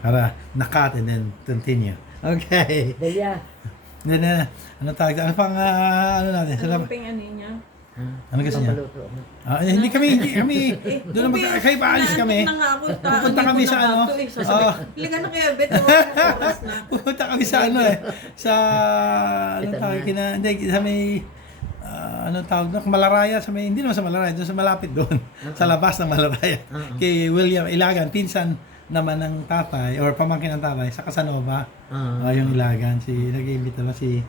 Para na-cut and then continue. Okay. Delia. Then, ano tawag? Ano pang, ano natin? Ano pang ano niya? Ano kasi niya? Pampaluto mo. Hindi kami. Doon naman, kayo paalis kami. Pupunta kami sa ano. Liga na kaya, Beto. Oras na. Pupunta kami sa ano sa, ano tawag, hindi, sa may, ano tawag doon? Malaraya, sa may, hindi naman sa Malaraya, doon sa malapit doon. Sa labas ng Malaraya. Kay William Ilagan, pinsan naman ng tatay, or pamangkin ng tatay, sa Casanova. Yung Ilagan, nag-iimbita na si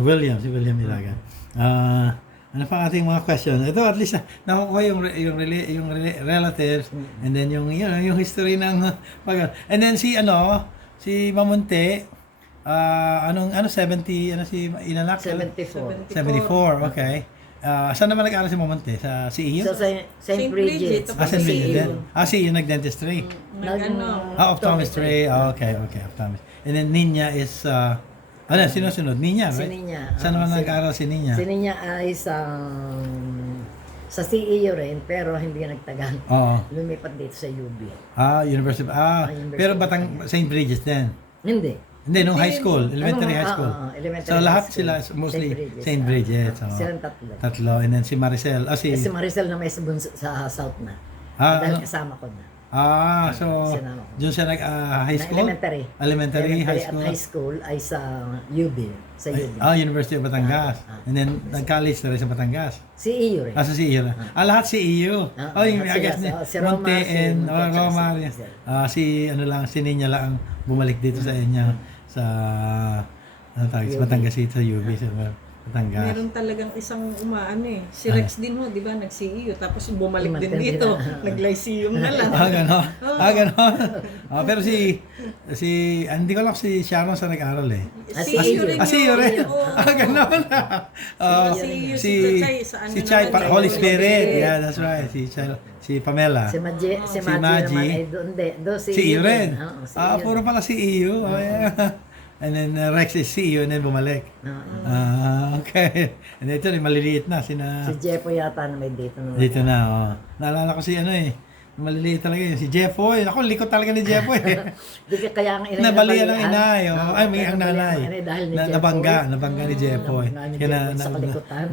William Ilagan. Ano pa ating mga question? Ito at least nakukuha yung relatives and then yung yung history ng and then si Mamonte anong 70 si inanak 74. 74, okay. Saan naman nag-aaral si Mamonte? Sa CEU? Sa St. Bridget. St. Bridget din. CEU nag-dentistry. Optometry. Okay, optometry. And then Ninya is sino-sunod? Ninya, right? Si Ninya. Saan naman nag-aaral si Ninya? Si Ninya ay sa CEU rin, pero hindi nagtagal. Oo. Lumipat dito sa UB. University. University. Pero St. Bridget din. Hindi. Hindi, nung high school, elementary high school. Elementary So lahat high school. sila mostly St. Bridget. Silang tatlo. Tatlo. And then si Maricel. Si Maricel na may sa South na. Dahil kasama ko na. So Sinama ko. doon siya high school? Elementary, high school. At high school ay sa UB. Sa UB. University of Batangas. And then nag-college na rin sa Batangas. CEU rin. Sa CEU na. Lahat CEU. Yung I guess si Roma, Monte and Roma. si Si Ninya lang ang bumalik dito sa inyo sa sa Batangas sa UB sa Batangas. Meron talagang isang si Rex din ho, di ba? Nag-CEU, tapos bumalik din dito. Nag-lyceum na lang. Ganon. Pero hindi ko lang si Sharon sa nag-aral eh. CEU rin yun. CEU rin. Oo. Ganon. Si Chay, sa Si Chay, Holy Spirit. Yeah, that's right. Si Pamela. Si Maggie naman ay doon Si EU rin. CEU. Puro pala si EU. Oh, yeah. And then Rex is CEO and then bumalik. Okay. And ito maliliit na. Si Jefo yata na may dito na. Dito na, Naalala ko maliliit talaga yun. Si Jeffoy. Ako, likot talaga ni Jeffoy. Di ka kaya ang ina. Nabalian ng inay. Ang nanay. Nabangga ni Jeffoy. Kaya sa kalikutan.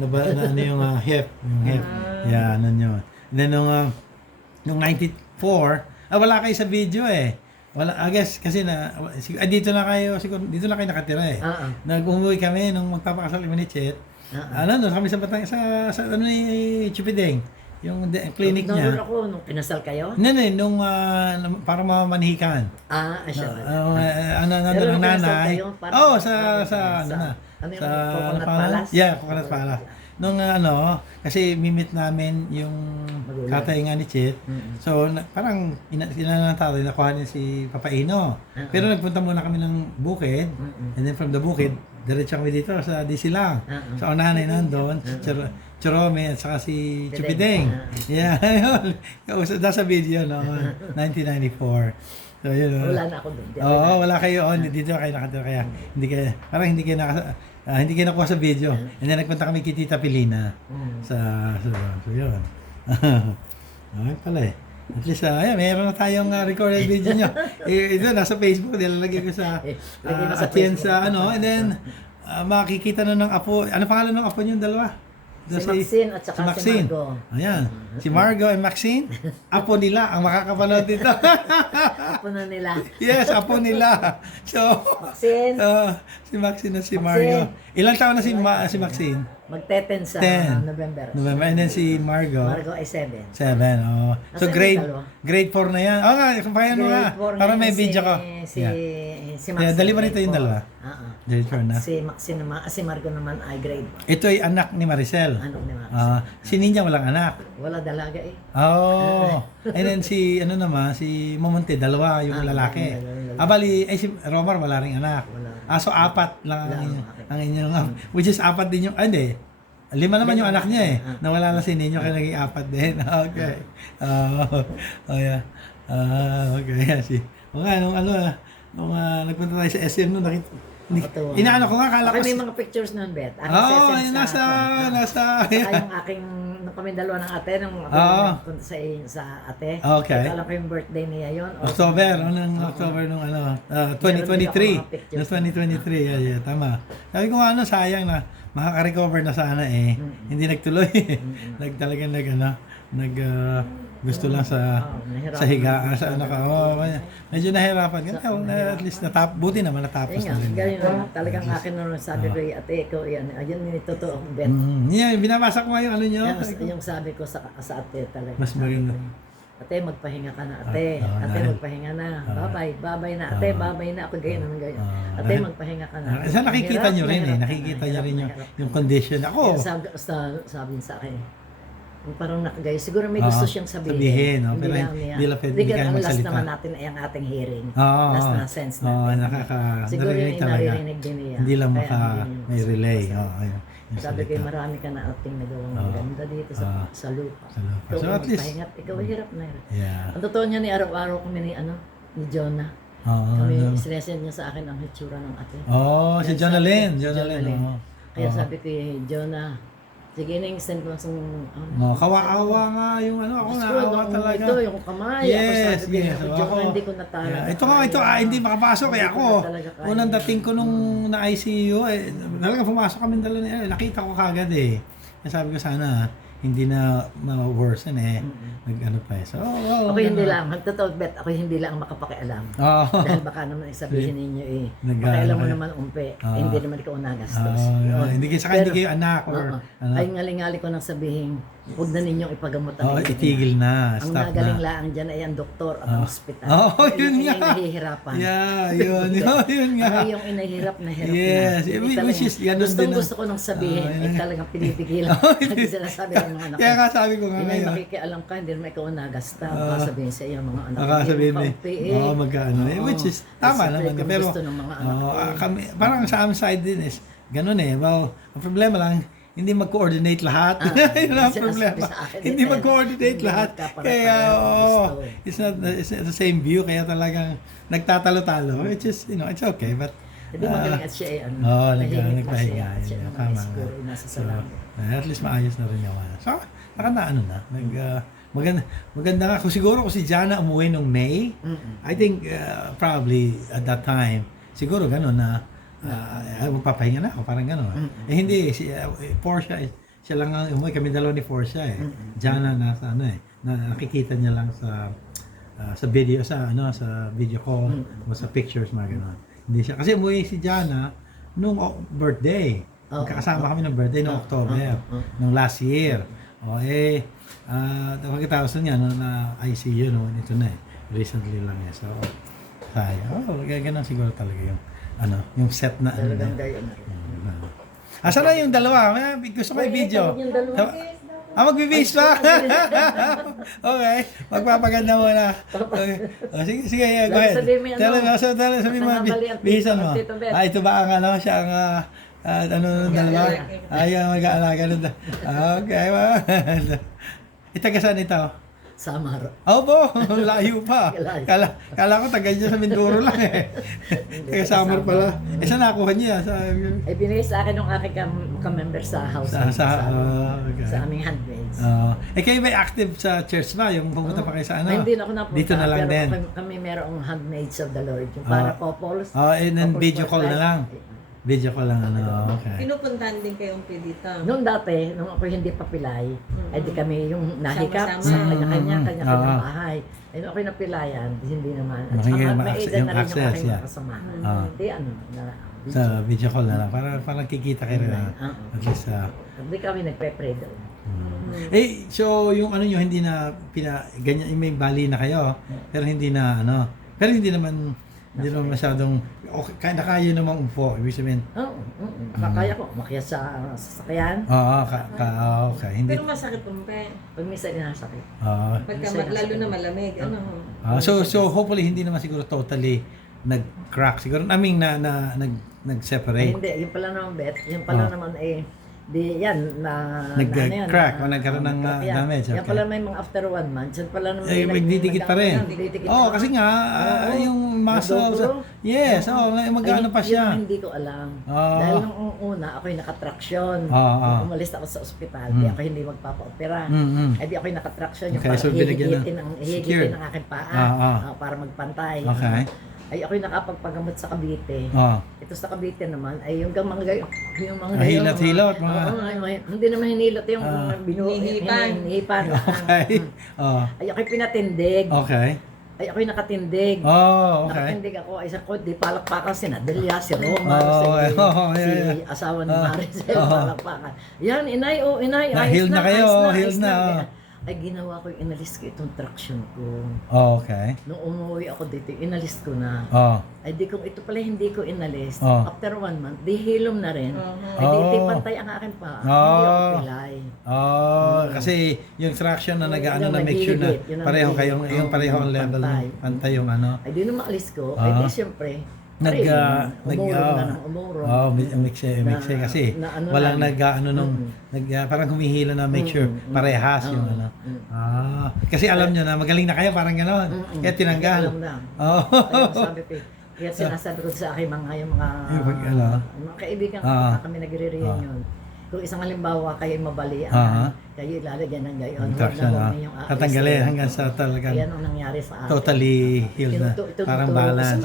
yung hip. Yung hip. Yeah, ano yun. And then nung 94, wala kayo sa video Wala, I guess kasi dito na kayo nakatira Nag-umuwi kami nung magpapakasal kami ni Chet. Kami sa Batangas sa ni Chupideng, yung clinic niya. Nandun ako nung pinasal kayo? Nung para mamanhikan. Siya. Nandun ang nanay. Sa Coconut Palace? Yeah, Coconut Palace. Nung kasi mimit namin yung katay nga ni Chet. So parang ng tatay nakuha niya si Papaino. Pero nagpunta muna kami ng Bukid. And then from the Bukid, diretso kami dito sa DC lang. So ang nanay nandun, si Chorome at saka si Chupideng. Yeah, yun. Nasa video, 1994. So yun. Wala na ako doon. Wala kayo. Dito kayo nakatira kaya hindi kayo nakuha sa video. And then nagpunta kami kay Tita Pilina. So yun. Okay pala At least, mayroon na tayong recorded video nyo. Ito, nasa Facebook. Nilalagay ko sa Atienza, and then, makikita na ng apo. Ano pangalan ng apo nyo dalawa? Si Maxine at saka si Margo. Ayan. Si Margo and Maxine. Apo nila ang makakapanood dito. Apo na nila. Yes, apo nila. So, Maxine. si Maxine at si Margo. Ilang taon na si Maxine? Magte-10 sa 10. November. And then si Margo? Margo ay 7. 7, So grade 4 na yan. Kaya nga. Para may video ko. Si Maxine. Dali ba rito yung dalawa? Grade 4 na. Si Maxine naman, si Margo naman ay grade 1. Ito ay anak ni Maricel. Anak ni Maricel. Si Ninya walang anak. Wala dalaga And then si Mamonte, dalawa yung lalaki. Si Romar wala ring anak. So 4 lang ang inyong, which is 4 din yung, 5 naman yung anak niya Nawala na si Ninyo kaya naging 4 din. Okay. Yeah. Okay. Nung nagpunta tayo sa SM inaano ko nga, kala ko. May mga pictures nun, Bet. Nasa. Saka yung aking kami dalawa ng ate, nung ako Oo. nagpunta sa ate. Okay. Kaya alam ko yung birthday niya yun. October, unang October nung 2023. Meron din ako mga pictures. Nung 2023, yeah, tama. Sabi ko nga sayang na makaka-recover na sana hindi nagtuloy. Talagang gusto lang sa nahirapan sa higaan, sa anak ko. Medyo nahirapan. At least buti naman natapos Ayun na nga, rin. ganyan na. Talagang akin nung sabi ko, ate, ikaw yan. Ayun, yung totoo ang bet. Yeah, binabasa ko nga yung ano nyo. Yung sabi ko sa ate talaga. Mas maganda. Ate, magpahinga ka na, ate. Ate, magpahinga na. Babay na. Ate, babay na. Ako ganyan naman ganyan. Ate, magpahinga ka na. Sa nakikita nyo rin Mahirap, nakikita nyo rin mahirap. yung condition. Ako, Sabi niya sa akin, yung parang nakagay. Siguro may gusto siyang sabihin. no? Pero hindi lang pwede kayo ang last magsalita. naman natin ay ang ating hearing. Oo. Last na sense natin. Siguro Naririnig yung talaga. naririnig din niya. Hindi lang Kaya may relay. Oo, yun. Yung Sabi ko, salita. marami ka na ating nagawang Oo. maganda dito sa lupa. Sa lupa. Ikaw So, ang at least, magpahinga. Ikaw ay hirap na hirap. yeah. Ang totoo niya ni araw-araw kami ni Jonah. Oo, Kami, no. sinesend niya sa akin ang hitsura ng ate. Oh, si Kaya Jonalyn. sabi- Jonalyn. Jonalyn. Oo. Kaya Oo. sabi ko, Jonah, sige na yung send ko sa Kawa-awa nga yung ako naawa talaga. Ito, yung kamay. Yes, ako sabi ko, yes. Jonah, Ako- hindi ko na talaga. Yeah. Ito, hindi makapasok kaya ako. Hindi ko na talaga kaya. Unang dating ko nung na-ICU, talaga pumasok kami dalawa niya. Nakita ko kagad Kaya sabi ko sana, hindi na ma-worsen Nag-ano pa So, Ako hindi lang, totoo bet, ako hindi lang makapakialam. Oo. Dahil baka naman sabihin ninyo Nag- pakialam mo naman umpe, hindi naman ikaw nagastos. Yun. Hindi kayo anak or Oo. Ay ngalingali ko nang sabihin, huwag na ninyong ipagamot ang inyong itigil na. Ang Stop nagaling na. lang dyan ay ang doktor at ang ospital. Yun Yung nga. nahihirapan. Yeah, yun nga. Ako yung inahirap na hirap Yes, na. which is, ganun din ang- gusto ko nung sabihin, ay talagang pinipigilan. Hindi sinasabi ng mga anak Kaya ko. nga sabi ko nga Hindi ngayon. makikialam ka, hindi naman ikaw ang nagasta. Baka sabihin sa iyo mga anak. Baka sabihin magkano. Oo. Which is, tama Siyempre, naman. kung Pero, gusto ng mga anak kami, parang sa aming side din is, ganun Well, ang problema lang, hindi mag-coordinate lahat. Yun ang sinasabi problema. sa akin Hindi din, mag-coordinate hindi lahat. magkapare-pareho Kaya, ang gusto. it's not the same view. Kaya talagang nagtatalo-talo. Which is, it's okay. But, Hindi magaling at siya ay ano. nagpahinga. At siya Yeah, naman tama. ay siguro ay nasa salamin. At least maayos na rin yung So, nakanaano na. Maganda nga. Siguro kung si Jana umuwi nung May, I think probably at that time, siguro gano'n na magpapahinga na ako, parang gano'n. Hindi, Portia, siya lang ang umuwi. Kami dalawa ni Portia Jana nasa nakikita niya lang sa video, sa video call, o sa pictures, mga gano'n. Hindi siya. Kasi umuwi si Jana nung birthday. Magkakasama kami ng birthday noong October, nung last year. Pagkatapos niya, na ICU, ito na recently lang So, sayang. Ganun siguro talaga yung set na. Talagang gayon na rin. Asan na yung dalawa? Gusto ko yung video. Yung dalawa. Magbibihis pa? Okay. Magpapaganda muna. Okay. Sige, go ahead. Sabihin mo Sabihin mo, bihisan mo. Ito ba ang siya ang dalawa? Mag-aalaga nun. Okay. Itaga saan ito? Samar. Opo, layo pa. Layo. Kala ko taga dyan sa Mindoro lang Taga Samar pala. Saan nakuha niya? Ay binigay sa akin ng aking ka-member sa house. Okay. Sa aming handmaids. Kayo ba active sa church ba? Yung pumunta pa kayo sa Ay, hindi na ako napunta. Dito na lang pero din. Kami merong handmaids of the Lord. Yung para couples. And then couples video for call na life. lang. Video call lang okay. Pinupuntahan din kayong dito. Noong dati, nung ako hindi pa pilay, ay di kami yung nahikap sa Sama-sama. kanya-kanya bahay. Ay nung ako'y napilayan, hindi naman. At Makikita saka yung may edad na rin yung access, aking yeah. kasamahan. Hindi Sa video call na lang. Para kikita kayo rin. At least, Hindi kami nagpe-pray doon. so yung nyo, hindi na ganyan, may bali na kayo, pero hindi na pero hindi naman masyadong okay, kaya namang upo, ibig sabihin. Kaya ko, umakyat sa sasakyan. Okay, hindi. Pero masakit umpe. Pag minsan inasakit. Lalo na malamig. So hopefully hindi naman siguro totally nag-crack. Siguro nag-separate. Hindi, yung pala naman yung pala naman di yan Nag-crack o nagkaroon ng damage. Yan pala may mga after 1 month. Yan pala naman Magdidikit pa rin. Didikit Kasi nga, yung muscles. GoPro? Yes, mag-ano pa Yun siya. ang hindi ko alam. Ah. Dahil nung una, ako'y nakatraksyon. Ah. Nung umalis ako sa ospital, di ako hindi magpapa-opera. Mm. Di ako'y nakatraksyon. Yung Okay, parang so binigyan hihigitin secured. ang aking paa Ah. para magpantay. Okay. Ay ako'y nakapagpagamot sa Cavite. Oh. Ito sa Cavite naman ay yung mga gayo, yung mga Hilot-hilot, mga... hindi naman hinilot yung mga hinihipan. hinihipan. Okay. Oh. Ay ako'y pinatindig. Okay. Ay ako'y nakatindig. Oh, okay. Nakatindig ako ay sa di palakpakan si Nadelia, si Roma, si asawa ni Maricel, palakpakan. Yan, inay, inay, Na-heal na kayo, heal ayos na. Ay ginawa ko, inalis ko itong traction ko. Oh, okay. Nung umuwi ako dito, inalis ko na. Oh. Ay di kung ito pala hindi ko inalis, Oh. after 1 month, di hilom na rin. Ay di pantay ang akin pa. Hindi ako pilay. Oh, kasi yung traction na nag-ano na make sure na Yun ang pareho nagigit. kayong yung pareho ang level Pantay. pantay yung ano. Ay di nung maalis ko, ay di siyempre, umurong. Oh, mixe kasi na ano walang na. nag-ano nung parang humihila na make sure parehas yung ano. Ah, kasi alam niyo na magaling na kayo parang gano'n. Kaya tinanggal. Alam na. Oh. Kaya sabi ko, kaya sinasabi ko sa akin yung mga mga kaibigan ko, kami nagre-reunion. Kung isang halimbawa kayo mabalian, kayo ilalagyan ng gayon. Traction, tatanggalin hanggang sa talagang yan ang nangyari sa akin. totally healed na. Parang balance.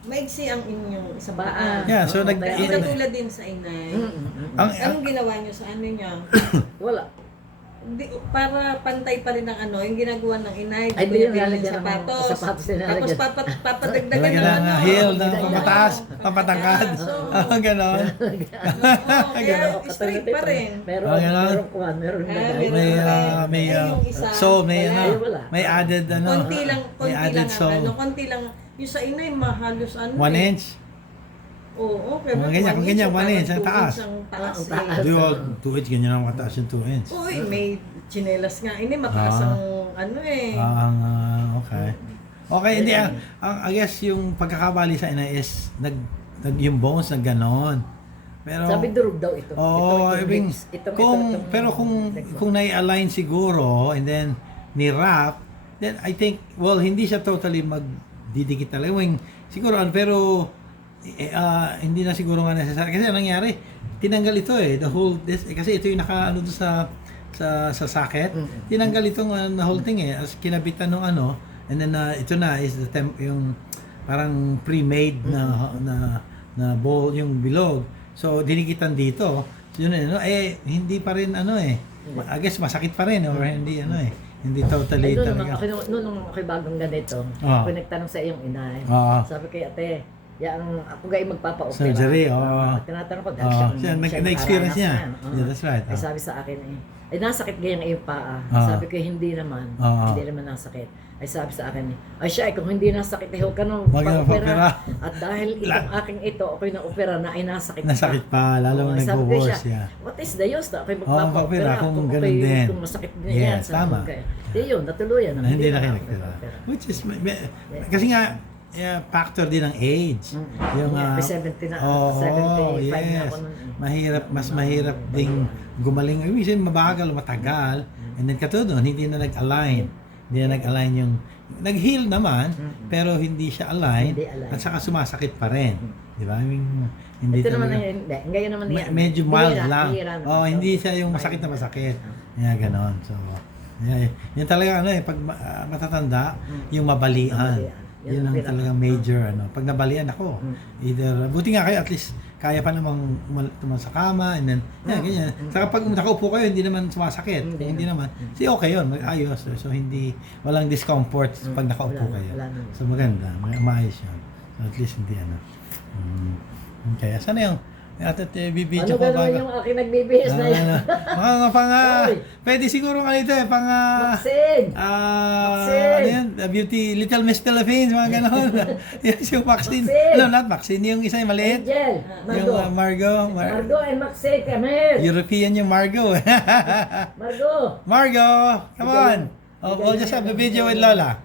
Maigsi ang inyong sa Baan. Yeah, so Hindi katulad din sa inay. Anong ginawa nyo sa ano niya? Wala. Para pantay pa rin ang ano, yung ginagawa ng inay. Ay, di yung ng lalagyan ng sapatos. Tapos papadagdagan Talaga ng lang ano. heel na pamataas, pampatangkad. Ganon. Kaya straight pa rin. Meron kuhan, meron may added Konti lang may added konti lang. Yung sa inay, mahalos 1 inch. Oo, pero Kung ganyan, 1 inch ang taas. taas. Di ba, 2 inch, ganyan ang mataas yung 2 inch. Uy, may chinelas nga. Ini mataas ang ano eh. Okay. Okay, hindi. I guess yung pagkakabali sa ina is, yung bones na ganon. Pero, sabi durog daw ito. Pero kung nai-align siguro, and then, ni-wrap, then I think, well, hindi siya totally magdidikit talaga. Siguro, pero, hindi na siguro nga necessary. Kasi nangyari, tinanggal ito the whole, kasi ito yung naka-ano doon sa socket. Tinanggal itong the whole thing as kinabitan ng ano, and then ito na is yung parang pre-made na ball, yung bilog. So, dinikitan dito. So, yun hindi pa rin I guess masakit pa rin or hindi hindi totally talaga. Nung ako'y bagong ganito, ako nagtanong sa iyong inay. Sabi kay ate, ako gay magpapa-opera. Surgery, At tinatanong ko, dahil siya na-experience niya. Yeah, that's right. Ay sabi sa akin ay nasakit ganyan iyong paa. Sabi ko, hindi naman nasakit. Ay sabi sa akin, ay siya, kung hindi nasakit, huwag ka nang pa-opera. At dahil itong aking ako'y na-opera na ay nasakit pa. Nasakit pa, lalo nag-worse. What is the use? Ako'y magpapa-opera kung ganun din. Kung masakit din yan. Tama. Yun, natuluyan. Hindi na kayo nag-opera. Which is, kasi nga, factor din ng age. Yung 70 na, 75 na ako nun. Mas mahirap ding gumaling. Minsan mabagal, matagal. And then katulad nun, hindi na nag-align. Hindi na nag-align yung nag-heal naman, pero hindi siya align. At saka sumasakit pa rin. Di ba? Hindi ito talaga. naman ngayon naman yan. Medyo mild lang. Hindi siya yung masakit na masakit. Ganon. So, yan talaga pag matatanda, yung mabalian. Yun ang talagang major Pag nabalian ako, either buti nga kayo at least kaya pa namang tumal sa kama and then ganyan. Saka pag nakaupo kayo hindi naman sumasakit. Hindi naman. Okay yun, ayos. So hindi walang discomfort pag nakaupo kayo. So maganda, maayos yun. So at least hindi Okay, saan yung bibidyo ko bago. Yung aking nagbibihis na yan. Pwede siguro nga ito Maxine! Ano yan? Beauty, Little Miss Philippines, mga ganon. Yes, yung Maxine. No, not Maxine. Yung isa yung maliit. Angel! Yung Margot. Margot and Maxine, come here! European yung Margot. Margot! Come on! We'll just have the video with Lola.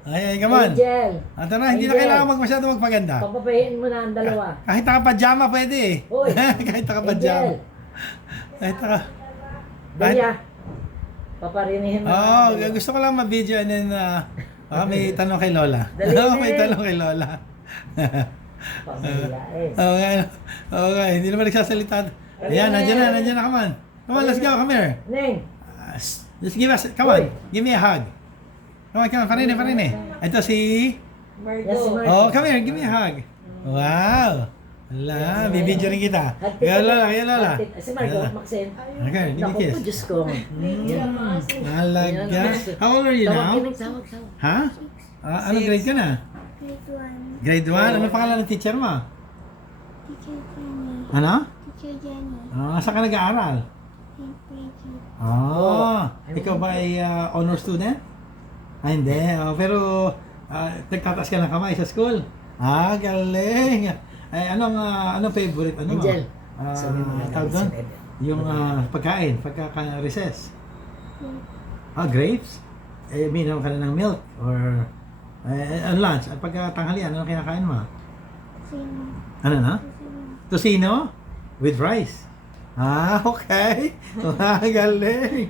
Ay, come on. Angel! Ito na, hindi na kailangan masyado magpaganda. Papapahiin mo na ang dalawa. Kahit naka-pajama pwede. Hoy! Kahit naka-pajama. Kahit naka... Daya! Paparinihin mo na ang dalawa. Gusto ko lang ma-video and then may tanong kay Lola. Dali, May Neng. tanong kay Lola. Pamilya eh. Okay, hindi naman nagsasalita. Ayan, nandiyan na, come on. Come on, let's go, come here. Neng, Just give us, come on, give me a hug. Come on, parine. Ito si, Margo. Yes, Margo. come here, give me a hug. Wow. Wala, bibidyo rin kita. Kaya Lola. Si Margo, Maxine. Okay, give me a Naku kiss. po, Diyos ko. Alaga. How old are you now? Tawag. Ha? Anong grade ka na? Grade 1. Grade 1? Ano pangalan ng teacher mo? Teacher Jenny. Ano? Teacher Jenny. Saan ka nag-aaral? St. Bridget. Ikaw ba ay honor student? Hindi. Pero nagtataas ka ng kamay sa school? Galing. Anong favorite? Angel. Sabi mo na tawag doon? Yung pagkain, pagka-recess. Grapes? Minom ka na ng milk? Or lunch? Pagka-tanghalian, ano kinakain mo? Sino? Ano na? Sino? Tocino? With rice? Okay. Galing.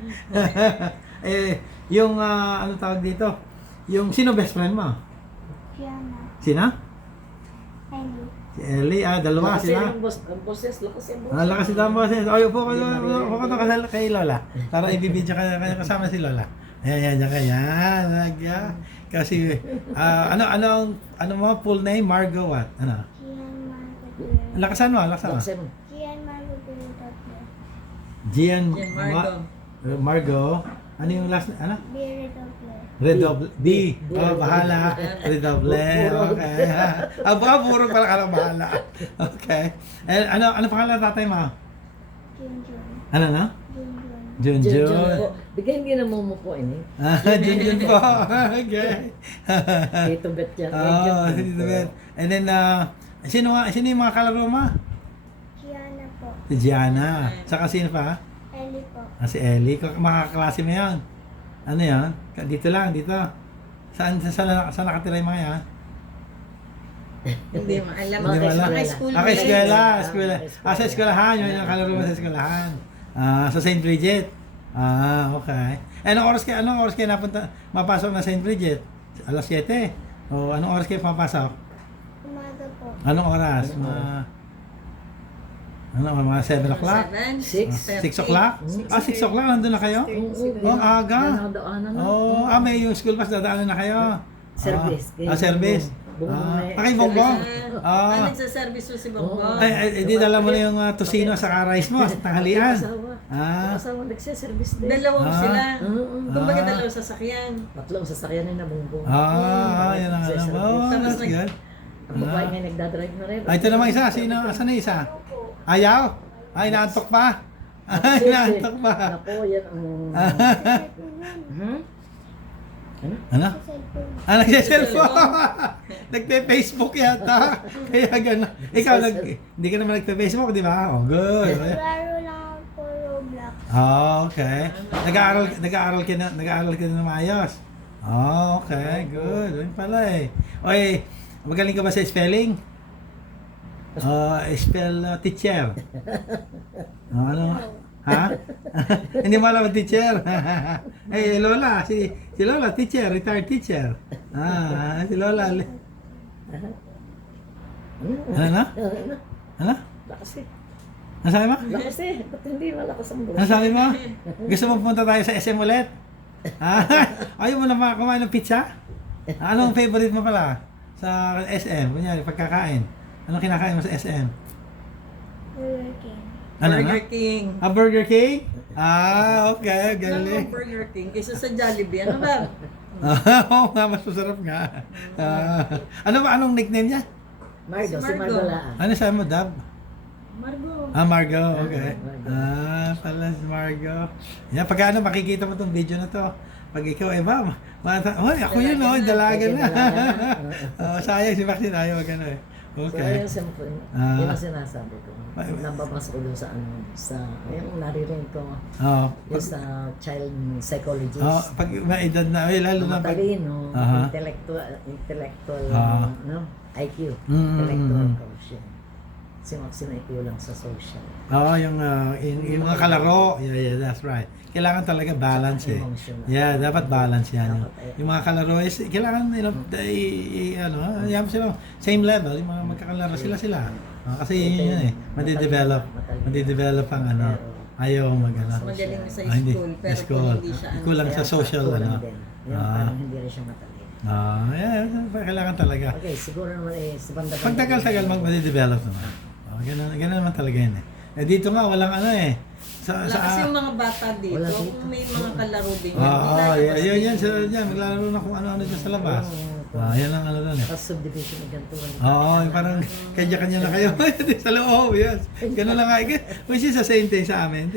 Yung ano tawag dito? Yung sino best friend mo? Fiona. Sina? Ellie. Si Ellie, dalawa Lakas sila. yung boses, lakas yung boses. Lakas si Damo kasi. Upo ka kay Lola. Para ibibidyo kaya kasama si Lola. Ayan. Kasi, ano mo, full name, Margo what? Ano? Gian Margo. Lakasan mo. Lakas yung Gian Margo Doble. Gian Margo. Margo. Ano yung last, ano? Bire Doble. Redoble. B. Bahala. Redoble. Okay. Puro pala ka lang bahala. Okay. Ano pangalan ng tatay mo? Junjun. Ano na? Junjun. Junjun. po. Bigyan hindi na mo ini. Junjun po. Okay. Dito bet yan. Dito bet. And then, sino yung mga kalaro mo? Gianna po. Si Gianna. Saka sino pa? Ellie po. Si Ellie. Makaklase mo yan. Ano yan? Dito lang, dito. Saan nakatira yung mga yan? Hindi mo alam. Hindi mo alam. Mga school Okay, mates. eskwela. Sa eskwelahan. Yun yung kalaro mo sa eskwelahan. Sa St. Bridget. Okay. Anong oras kayo mapasok na St. Bridget? Alas 7? O anong oras kayo papasok? Umaga po. Anong oras? Mga 7 o'clock? 6 o'clock? 6 o'clock? Nandun na kayo? Aga. May yung school bus, dadaanan na kayo. Service. Service. Kay Bongbong? Nagsaservice mo si Bongbong. Di dala mo na yung tocino sa rice mo, sa tanghalian. Asawa nagsiservice din. Dalawang sila. Oo. Kumbaga dalawang sasakyan. Tatlong sasakyan na Bongbong. Yan ang alam mo. That's good. Ang babae nga nagdadrive na rin. Ito naman isa. Sino? Asan na isa? Ayaw? Inaantok pa? Inaantok pa? Naku, yan ang... Ano? Sa cellphone. Nagsiselfone. Nagpe-Facebook yata. Kaya gano'n. Ikaw, hindi ka naman nagpe-Facebook, di ba? Good. Laro lang ako po Roblox. Okay. Nag-aaral ka na maayos. Okay, good. Yun pala eh. Okay, magaling ka ba sa spelling? Spell teacher. Ano? Ha? Hindi mo alam ang teacher. Lola, si Lola, teacher, retired teacher. Si Lola. Ano na? Ano? Lakas eh. Ano sabi mo? Lakas eh. Ba't hindi malakas ang buhay? Ano sabi mo? Gusto mo punta tayo sa SM ulit? Ayaw mo na kumain ng pizza? Anong favorite mo pala sa SM? Kunyari, pagkakain. Anong kinakain mo sa SM? Burger King. Burger King. Burger King? Okay, Ano galing. Burger King kaysa sa Jollibee? Ano ba? Oo nga, mas masarap nga. Anong nickname niya? Margo, si Si Margo. Margo Laan. Ano sabi mo, Dab? Margo. Margo, okay. Margo. Pala si Margo. Yan, pag makikita mo tong video na to, pag ikaw, ako yun, dalaga na. Sayang si Maxine, ayaw mag Okay. So, yun ang sinasabi ko. Ay- Nababasa ko dun sa yung naririnig ko, Oo. yung sa child psychologist. Pag may edad na, lalo na pag... Matalino, Aha. intellectual, IQ, Mm, intellectual mm. quotient. Si Maxine IQ lang sa social. yung mga kalaro. Yeah, that's right. kailangan talaga balance eh. Emotional. Yeah, dapat balance yan. Dapat, eh. Yung mga kalaro is, kailangan, yan sila, same level, yung mga magkakalaro sila. Kasi yun eh, madidevelop ang ayaw Mas magaling sa hindi, school, pero school. kung hindi siya Kulang sa social, Kulang din. Yung parang hindi rin siya matalino. Kailangan talaga. Okay, siguro naman sa banda-banda. Pag tagal-tagal madidevelop naman. Ganun naman talaga yun eh. Dito nga, walang Wala kasi yung mga bata dito, Wala dito. kung may mga kalaro din yan, sila dyan, maglalaro na kung ano-ano dyan sa labas. Yan ang doon eh. Tapos subdivision ng ganito. Yung parang kanya-kanya na kayo. Sa loob, yes. Ganun lang nga. Which is the same thing sa amin.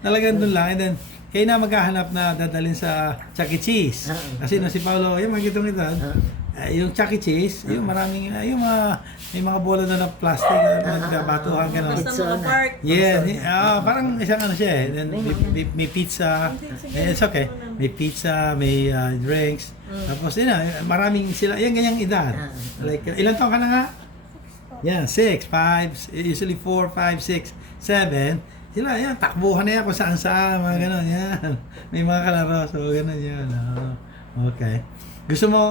Talagang doon lang. And then, kayo na maghahanap na dadalhin sa Chuck E. Cheese. Kasi si Paolo, yung mga gitong ito, yung Chuck E. Cheese, yung maraming, may mga bola na ng plastic, nagbabatuhan, gano'n. Sa mga park. Parang isang siya eh. Then, may pizza. It's okay. May pizza, may drinks. Tapos maraming sila, yan ganyang edad. Like, ilan taon ka na nga? Yan, 6, 5, usually 4, 5, 6, 7. Sila, yan, takbuhan na yan kung saan-saan, mga gano'n, yan. May mga kalaro, so gano'n yan. Okay.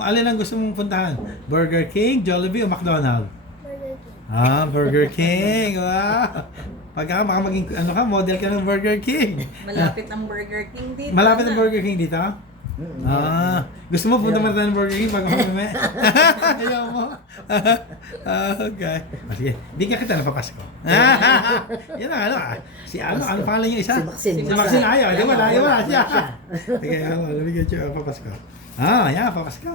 Alin ang gusto mong puntahan? Burger King, Jollibee, o McDonald's? Burger King. Burger King, wow. Baka maging, model ka ng Burger King. Malapit ang Burger King dito. Malapit ang Burger King dito? Gusto mo punta man tayo ng Burger King pag mamime? Ayaw mo? Okay. Sige, bigyan kita ng papasko. Yan ang ano pangalan yung isa? Si Maxine. Si Maxine, ayaw. Di wala siya. Sige, bigyan siya ng papasko. Yan, papasko.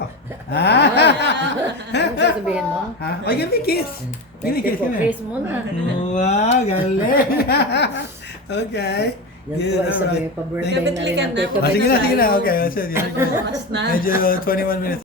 Ano sasabihin mo? Give me a kiss. Give me a kiss. Kiss mo na. Wow, galing. Okay. Yan po ay sabihin pa birthday na rin Kapit-likan ng na. Tito Sige Benz. na. Okay. Sige. Oras na. Medyo 21 minutes.